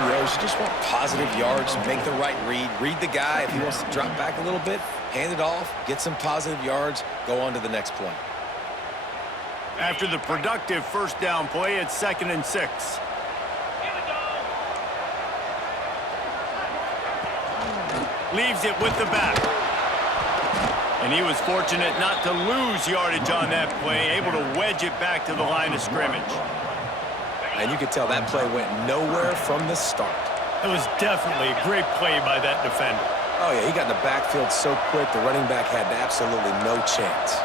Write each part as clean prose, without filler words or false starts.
RPOs, you just want positive yards, make the right read the guy. If he wants to drop back a little bit, hand it off, get some positive yards, go on to the next play. After the productive first down play, it's 2nd and 6. Leaves it with the back. And he was fortunate not to lose yardage on that play, able to wedge it back to the line of scrimmage. And you could tell that play went nowhere from the start. It was definitely a great play by that defender. Oh, yeah, he got in the backfield so quick, the running back had absolutely no chance.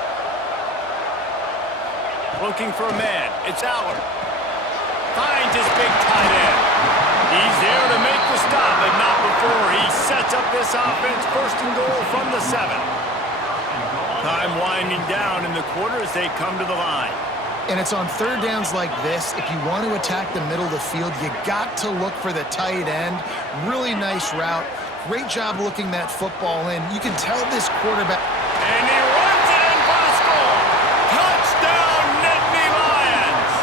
Looking for a man. It's Aller. Finds his big tight end. He's there to make the stop, but not before he sets up this offense 1st and goal from the 7. Time winding down in the quarter as they come to the line. And it's on 3rd downs like this. If you want to attack the middle of the field, you got to look for the tight end. Really nice route. Great job looking that football in. You can tell this quarterback. And he runs it in for the score. Touchdown, Nittany Lions.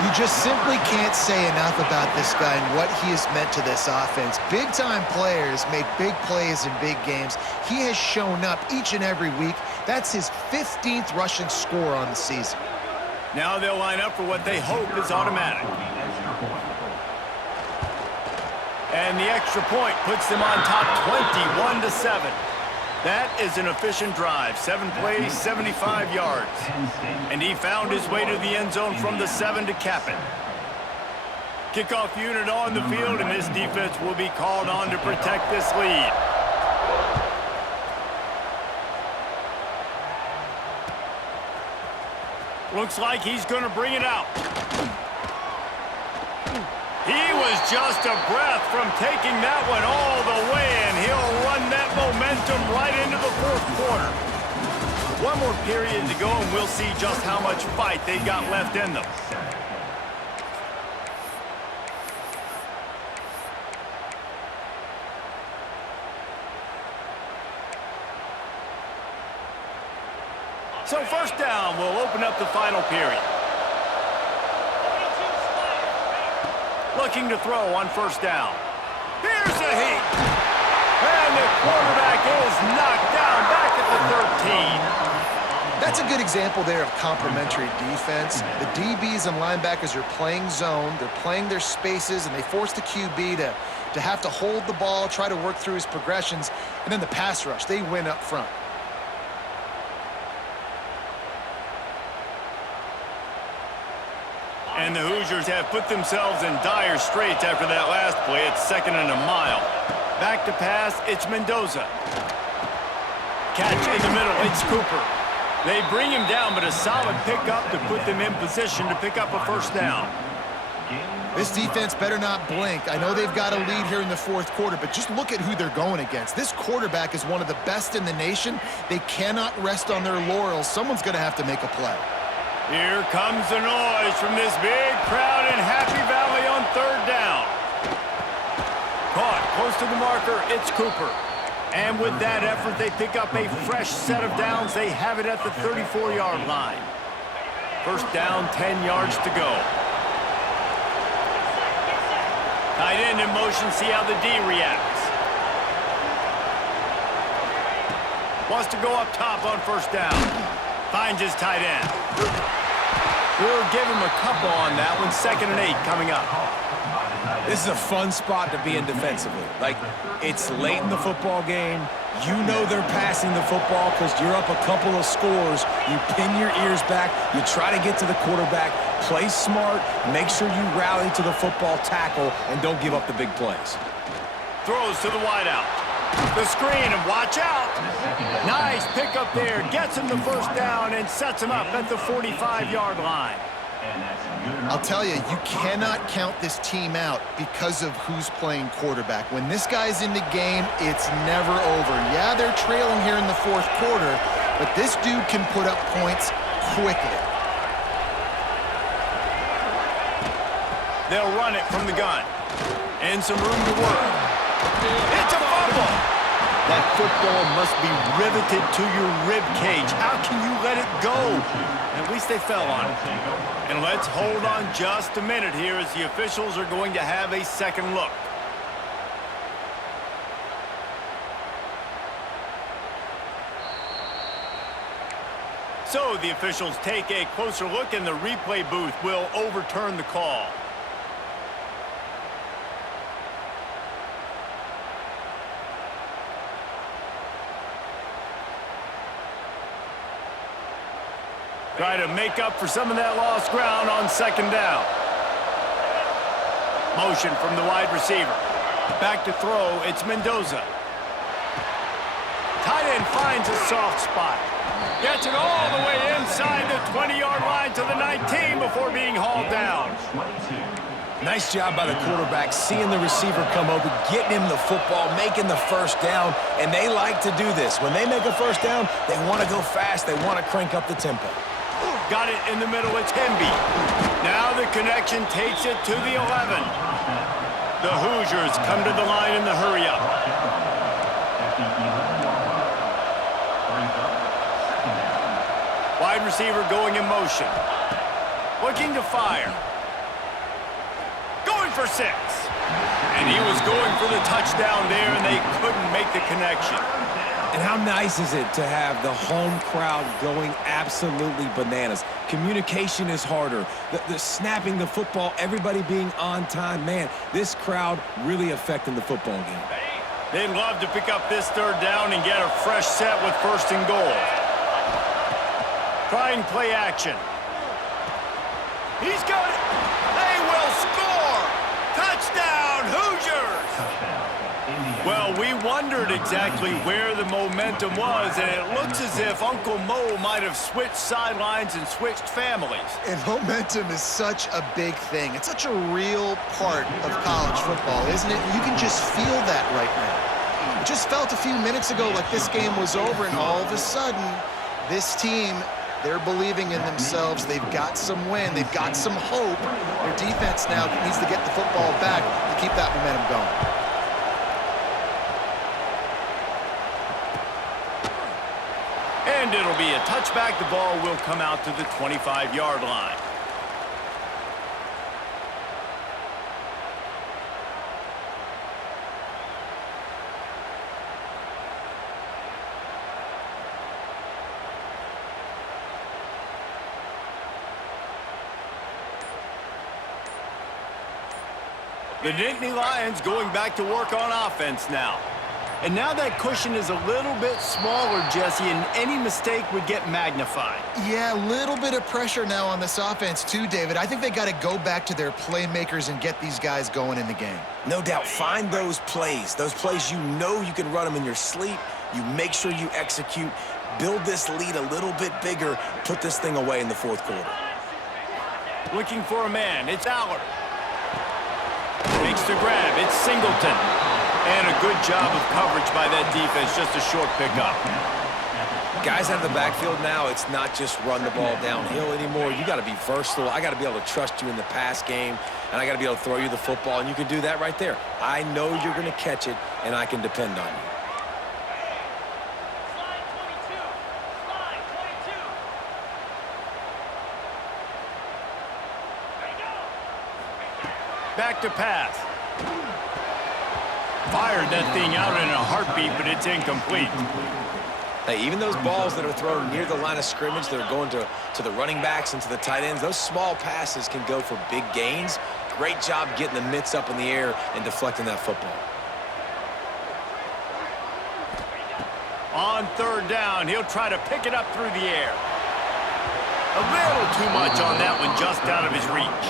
You just simply can't say enough about this guy and what he has meant to this offense. Big-time players make big plays in big games. He has shown up each and every week. That's his 15th rushing score on the season. Now they'll line up for what they hope is automatic. And the extra point puts them on top 21-7. That is an efficient drive. 7 plays, 75 yards. And he found his way to the end zone from the 7 to cap it. Kickoff unit on the field, and this defense will be called on to protect this lead. Looks like he's going to bring it out. He was just a breath from taking that one all the way, and he'll run that momentum right into the 4th quarter. One more period to go, and we'll see just how much fight they got left in them. So 1st down will open up the final period. Looking to throw on 1st down. Here's a heat. And the quarterback is knocked down back at the 13. That's a good example there of complementary defense. The DBs and linebackers are playing zone. They're playing their spaces, and they force the QB to have to hold the ball, try to work through his progressions. And then the pass rush, they win up front. And the Hoosiers have put themselves in dire straits after that last play. It's 2nd and a mile. Back to pass, it's Mendoza. Catch in the middle, it's Cooper. They bring him down, but a solid pickup to put them in position to pick up a 1st down. This defense better not blink. I know they've got a lead here in the 4th quarter, but just look at who they're going against. This quarterback is one of the best in the nation. They cannot rest on their laurels. Someone's going to have to make a play. Here comes the noise from this big crowd in Happy Valley on 3rd down. Caught close to the marker, it's Cooper. And with that effort, they pick up a fresh set of downs. They have it at the 34-yard line. 1st down, 10 yards to go. Tight end in motion, see how the D reacts. Wants to go up top on 1st down. Finds his tight end. We'll give him a couple on that one. 2nd and 8 coming up. This is a fun spot to be in defensively. Like, it's late in the football game. You know they're passing the football because you're up a couple of scores. You pin your ears back. You try to get to the quarterback. Play smart. Make sure you rally to the football tackle and don't give up the big plays. Throws to the wideout. The screen, and watch out. Nice pickup there. Gets him the 1st down and sets him up at the 45-yard line. I'll tell you, you cannot count this team out because of who's playing quarterback. When this guy's in the game, it's never over. Yeah, they're trailing here in the 4th quarter, but this dude can put up points quickly. They'll run it from the gun. And some room to work. It's a fumble. That football must be riveted to your rib cage. How can you let it go? At least they fell on it. And let's hold on just a minute here as the officials are going to have a second look. So the officials take a closer look and the replay booth will overturn the call. Try to make up for some of that lost ground on second down. Motion from the wide receiver. Back to throw, it's Mendoza. Tight end finds a soft spot. Gets it all the way inside the 20-yard line to the 19 before being hauled down. Nice job by the quarterback, seeing the receiver come open, getting him the football, making the first down, and they like to do this. When they make a first down, they want to go fast, they want to crank up the tempo. Got it in the middle, it's Hemby. Now the connection takes it to the 11. The Hoosiers come to the line in the hurry-up. Wide receiver going in motion. Looking to fire. Going for 6. And he was going for the touchdown there, and they couldn't make the connection. And how nice is it to have the home crowd going absolutely bananas? Communication is harder. The snapping the football, everybody being on time. Man, this crowd really affecting the football game. They'd love to pick up this third down and get a fresh set with 1st and goal. Trying play action. He's got it. They will score. Touchdown, Hoosiers. Well, we wondered exactly where the momentum was, and it looks as if Uncle Mo might have switched sidelines and switched families. And momentum is such a big thing. It's such a real part of college football, isn't it? You can just feel that right now. It just felt a few minutes ago like this game was over, and all of a sudden, this team, they're believing in themselves. They've got some win. They've got some hope. Their defense now needs to get the football back to keep that momentum going. And it'll be a touchback. The ball will come out to the 25-yard line. The Nittany Lions going back to work on offense now. And now that cushion is a little bit smaller, Jesse, and any mistake would get magnified. Yeah, a little bit of pressure now on this offense too, David. I think they got to go back to their playmakers and get these guys going in the game. No doubt, find those plays you know you can run them in your sleep. You make sure you execute, build this lead a little bit bigger, put this thing away in the 4th quarter. Looking for a man, it's Aller. Makes the grab, it's Singleton. And a good job of coverage by that defense, just a short pickup. Guys out of the backfield now, it's not just run the ball downhill anymore. You got to be versatile. I got to be able to trust you in the pass game, and I got to be able to throw you the football, and you can do that right there. I know you're going to catch it, and I can depend on you. Back to pass. Fired that thing out in a heartbeat, but it's incomplete. Hey, even those balls that are thrown near the line of scrimmage that are going to the running backs and to the tight ends, those small passes can go for big gains. Great job getting the mitts up in the air and deflecting that football. On 3rd down, he'll try to pick it up through the air. A little too much on that one, just out of his reach.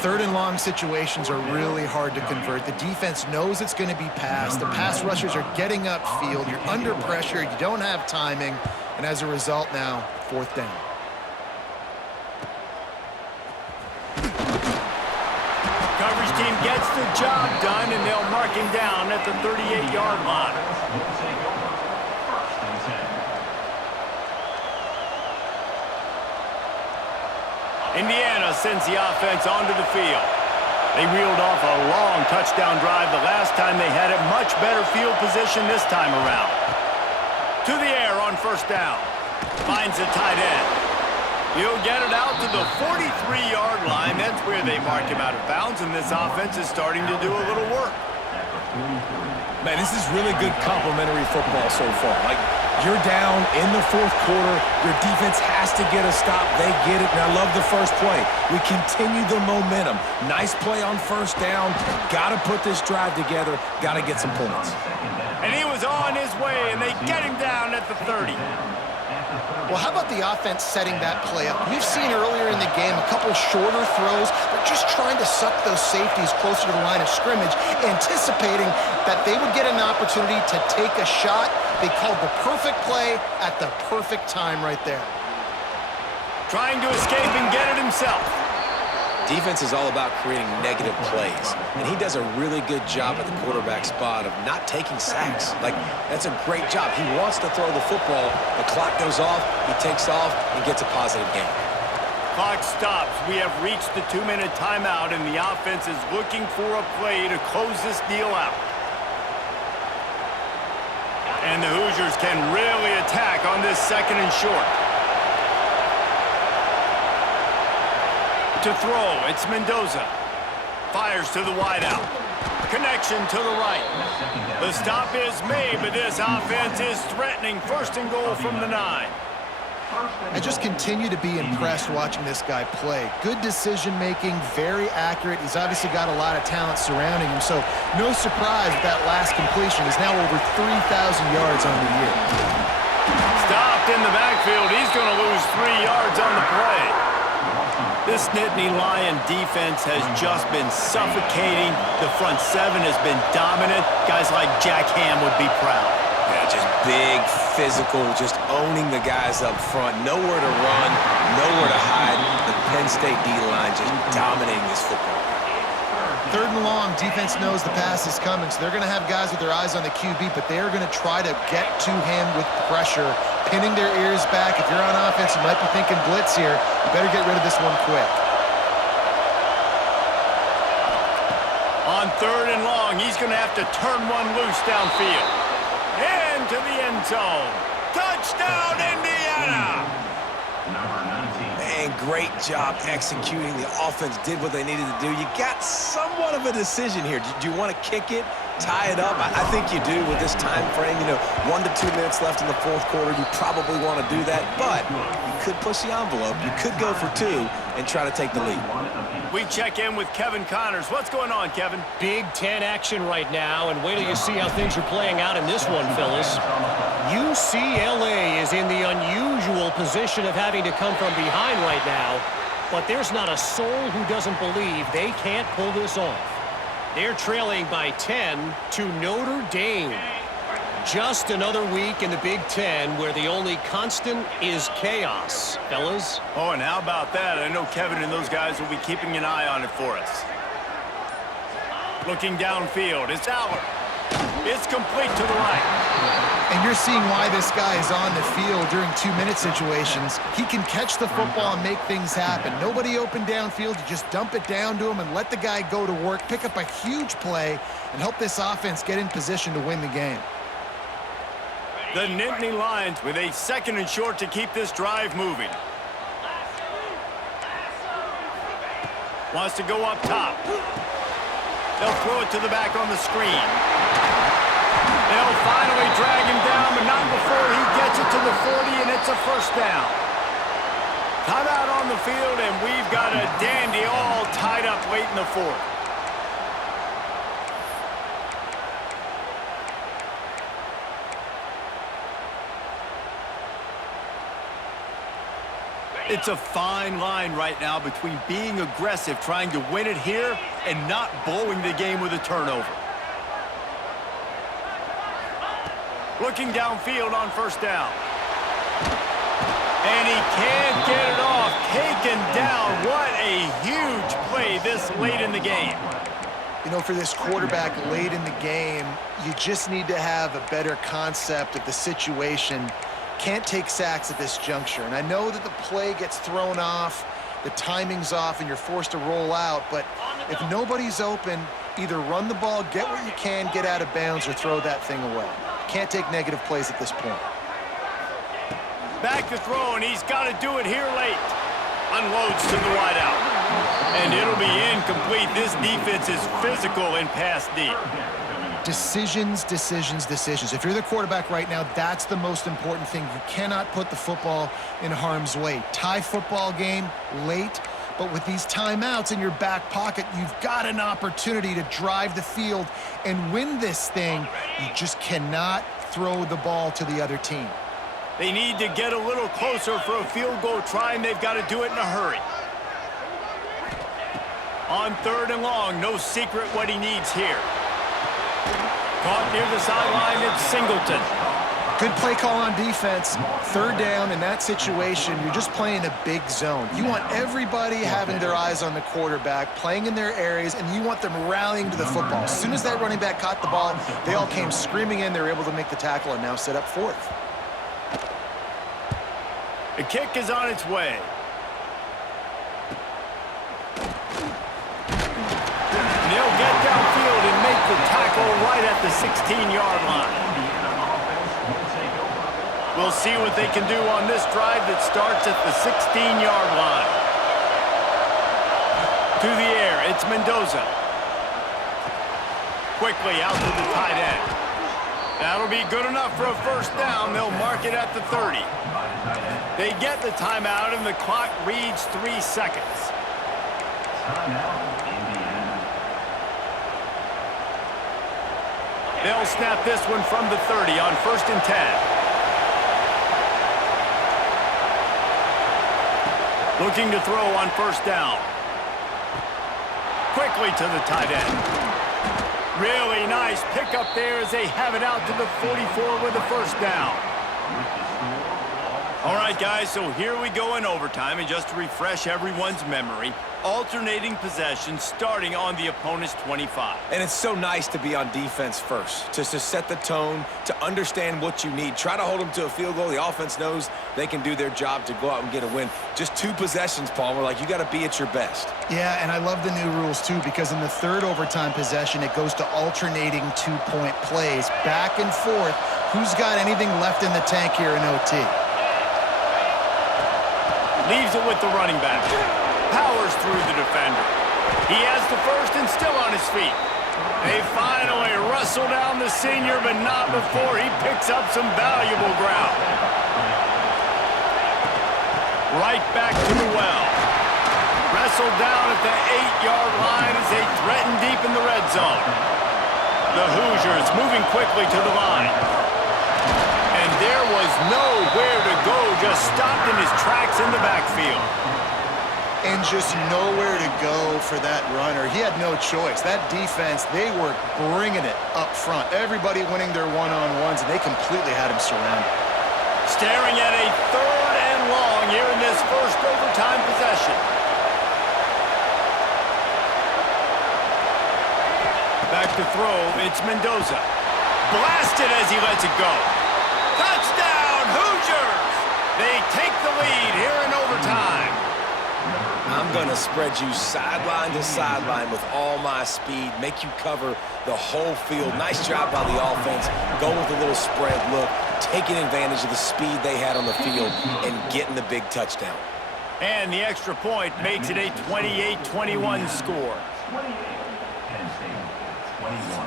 3rd and long situations are really hard to convert. The defense knows it's going to be passed. The pass rushers are getting upfield. You're under pressure. You don't have timing. And as a result now, 4th down. Coverage team gets the job done, and they'll mark him down at the 38-yard line. Indiana sends the offense onto the field. They reeled off a long touchdown drive the last time they had it. Much better field position this time around. To the air on first down. Finds a tight end. He'll get it out to the 43-yard line. That's where they marked him out of bounds, and this offense is starting to do a little work. Man, this is really good complimentary football so far. Like, you're down in the fourth quarter. Your defense has to get a stop. They get it, and I love the first play. We continue the momentum. Nice play on first down. Got to put this drive together. Got to get some points. And he was on his way, and they get him down at the 30. Well, how about the offense setting that play up? We've seen earlier in the game a couple shorter throws. They're just trying to suck those safeties closer to the line of scrimmage, anticipating that they would get an opportunity to take a shot. They called the perfect play at the perfect time right there. Trying to escape and get it himself. Defense is all about creating negative plays, and he does a really good job at the quarterback spot of not taking sacks. Like, that's a great job. He wants to throw the football. The clock goes off, he takes off, and gets a positive gain. Clock stops. We have reached the 2-minute timeout, and the offense is looking for a play to close this deal out. And the Hoosiers can really attack on this second and short. To throw, it's Mendoza. Fires to the wideout. Connection to the right. The stop is made, but this offense is threatening. First and goal from the 9. I just continue to be impressed watching this guy play. Good decision-making, very accurate. He's obviously got a lot of talent surrounding him, so no surprise that last completion is now over 3,000 yards on the year. Stopped in the backfield. He's going to lose 3 yards on the play. This Nittany Lion defense has just been suffocating. The front seven has been dominant. Guys like Jack Ham would be proud. Yeah, just big, physical, just owning the guys up front. Nowhere to run, nowhere to hide. The Penn State D-line just dominating this football. Third and long, defense knows the pass is coming, so they're going to have guys with their eyes on the QB, but they are going to try to get to him with pressure, pinning their ears back. If you're on offense, you might be thinking blitz here. You better get rid of this one quick. On third and long, he's going to have to turn one loose downfield. Into the end zone. Touchdown, Indiana! Man, great job executing. The offense did what they needed to do. You got somewhat of a decision here. Do you want to kick it, tie it up? I think you do with this time frame. You know, 1 to 2 minutes left in the fourth quarter. You probably want to do that, but you could push the envelope. You could go for 2 and try to take the lead. We check in with Kevin Connors. What's going on, Kevin? Big Ten action right now, and wait till you see how things are playing out in this one, fellas. UCLA is in the unusual position of having to come from behind right now, but there's not a soul who doesn't believe they can't pull this off. They're trailing by 10 to Notre Dame. Just another week in the Big Ten where the only constant is chaos, fellas. Oh, and how about that? I know Kevin and those guys will be keeping an eye on it for us. Looking downfield, it's Aller. It's complete to the right. And you're seeing why this guy is on the field during 2-minute situations. He can catch the football and make things happen. Nobody open downfield. You just dump it down to him and let the guy go to work, pick up a huge play, and help this offense get in position to win the game. The Nittany Lions with a second and short to keep this drive moving. Wants to go up top. They'll throw it to the back on the screen. They'll finally drag him down, but not before he gets it to the 40, and it's a first down. Timeout on the field, and we've got a dandy all tied up late in the fourth. It's a fine line right now between being aggressive, trying to win it here, and not blowing the game with a turnover. Looking downfield on first down. And he can't get it off. Taken down. What a huge play this late in the game. You know, for this quarterback late in the game, you just need to have a better concept of the situation. Can't take sacks at this juncture. And I know that the play gets thrown off. the timing's off, and you're forced to roll out. But if nobody's open, either run the ball, get what you can, get out of bounds, or throw that thing away. Can't take negative plays at this point. Back to throw, and he's got to do it here late. Unloads to the wideout. And it'll be incomplete. This defense is physical in pass deep. Decisions, decisions, decisions. If you're the quarterback right now, that's the most important thing. You cannot put the football in harm's way. Tie football game late, but with these timeouts in your back pocket, you've got an opportunity to drive the field and win this thing. You just cannot throw the ball to the other team. They need to get a little closer for a field goal try, and they've got to do it in a hurry. On 3rd and long, no secret what he needs here. Caught near the sideline, it's Singleton. Good play call on defense. 3rd down in that situation, you're just playing a big zone. You want everybody having their eyes on the quarterback, playing in their areas, and you want them rallying to the football. As soon as that running back caught the ball, they all came screaming in. They were able to make the tackle and now set up 4th. The kick is on its way. And they'll get downfield and make the tackle right at the 16-yard line. We'll see what they can do on this drive that starts at the 16-yard line. To the air, it's Mendoza. Quickly out to the tight end. That'll be good enough for a 1st down. They'll mark it at the 30. They get the timeout, and the clock reads 3 seconds. They'll snap this one from the 30 on 1st and 10. Looking to throw on 1st down. Quickly to the tight end. Really nice pickup there as they have it out to the 44 with a 1st down. All right, guys, so here we go in overtime, and just to refresh everyone's memory, alternating possession starting on the opponent's 25. And it's so nice to be on defense first, just to set the tone, to understand what you need. Try to hold them to a field goal. The offense knows they can do their job to go out and get a win. Just 2 possessions, Palmer. Like, you got to be at your best. Yeah, and I love the new rules, too, because in the 3rd overtime possession, it goes to alternating 2-point plays, back and forth. Who's got anything left in the tank here in OT? Leaves it with the running back. Powers through the defender. He has the 1st and still on his feet. They finally wrestle down the senior, but not before he picks up some valuable ground. Right back to the well. Wrestled down at the 8-yard line as they threaten deep in the red zone. The Hoosiers moving quickly to the line. And there was nowhere to go, just stopped in his tracks in the backfield. And just nowhere to go for that runner. He had no choice. That defense, they were bringing it up front. Everybody winning their one-on-ones, and they completely had him surrounded. Staring at a 3rd and long here in this 1st overtime possession. Back to throw, it's Mendoza. Blasted as he lets it go. Touchdown, Hoosiers! They take the lead here in overtime. I'm going to spread you sideline to sideline with all my speed, make you cover the whole field. Nice job by the offense. Go with a little spread look, taking advantage of the speed they had on the field and getting the big touchdown. And the extra point makes it a 28-21 score. Penn State, 21.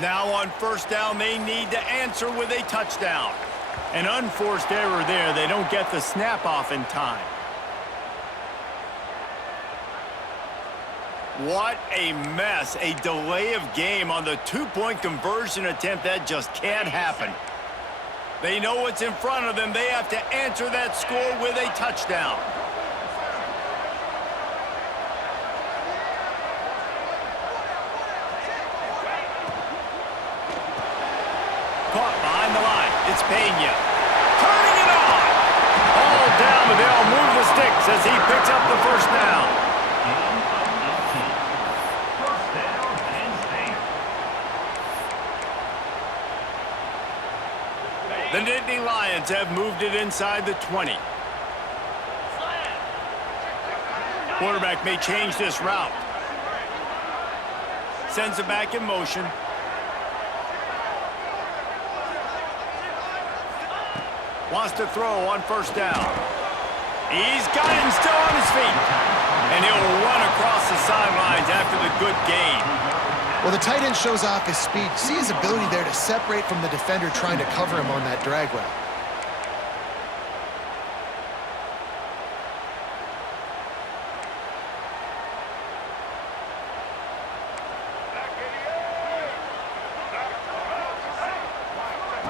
Now on 1st down, they need to answer with a touchdown. An unforced error there. They don't get the snap off in time. What a mess. A delay of game on the 2-point conversion attempt. That just can't happen. They know what's in front of them. They have to answer that score with a touchdown. Caught Pena. Turning it on. All down, but they'll move the sticks as he picks up the first down. The Nittany Lions have moved it inside the 20. Quarterback may change this route. Sends it back in motion. Wants to throw on first down. He's got him still on his feet. And he'll run across the sidelines after the good gain. Well, the tight end shows off his speed. See his ability there to separate from the defender trying to cover him on that drag route.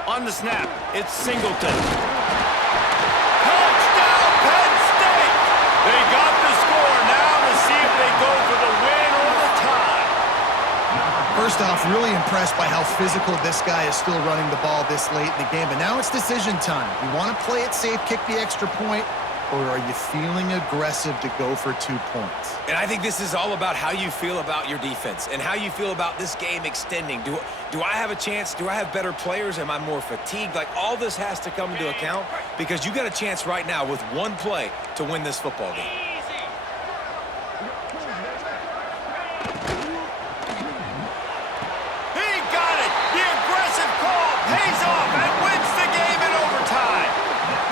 On the snap, it's Singleton. Touchdown, Penn State! They got the score now to see if they go for the win or the tie. First off, really impressed by how physical this guy is still running the ball this late in the game. But now it's decision time. You want to play it safe, kick the extra point, or are you feeling aggressive to go for 2 points? And I think this is all about how you feel about your defense and how you feel about this game extending. Do I have a chance? Do I have better players? Am I more fatigued? Like, all this has to come into account because you got a chance right now with one play to win this football game. He got it! The aggressive call pays off and wins the game in overtime.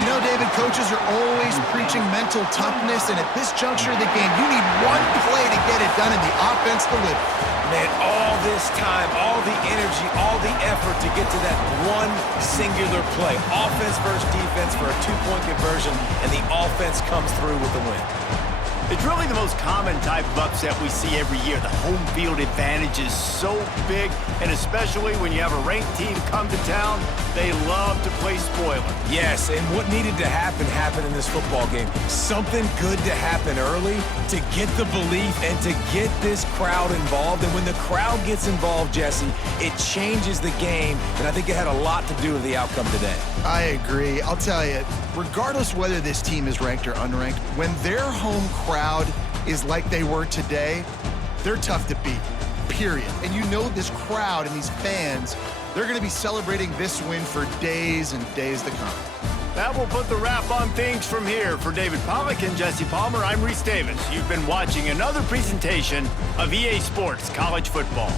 You know, David, coaches are always preaching mental toughness, and at this juncture of the game, you need one play to get it done, and the offense delivers. Man, all this time, all the energy, all the effort to get to that one singular play. Offense versus defense for a 2-point conversion, and the offense comes through with the win. It's really the most common type of upset we see every year. The home field advantage is so big, and especially when you have a ranked team come to town, they love to play spoiler. Yes, and what needed to happen happened in this football game. Something good to happen early to get the belief and to get this crowd involved. And when the crowd gets involved, Jesse, it changes the game, and I think it had a lot to do with the outcome today. I agree. I'll tell you, regardless whether this team is ranked or unranked, when their home crowd is like they were today, they're tough to beat, period. And you know this crowd and these fans, they're going to be celebrating this win for days and days to come. That will put the wrap on things from here. For David Pollack and Jesse Palmer, I'm Reese Davis. You've been watching another presentation of EA Sports College Football.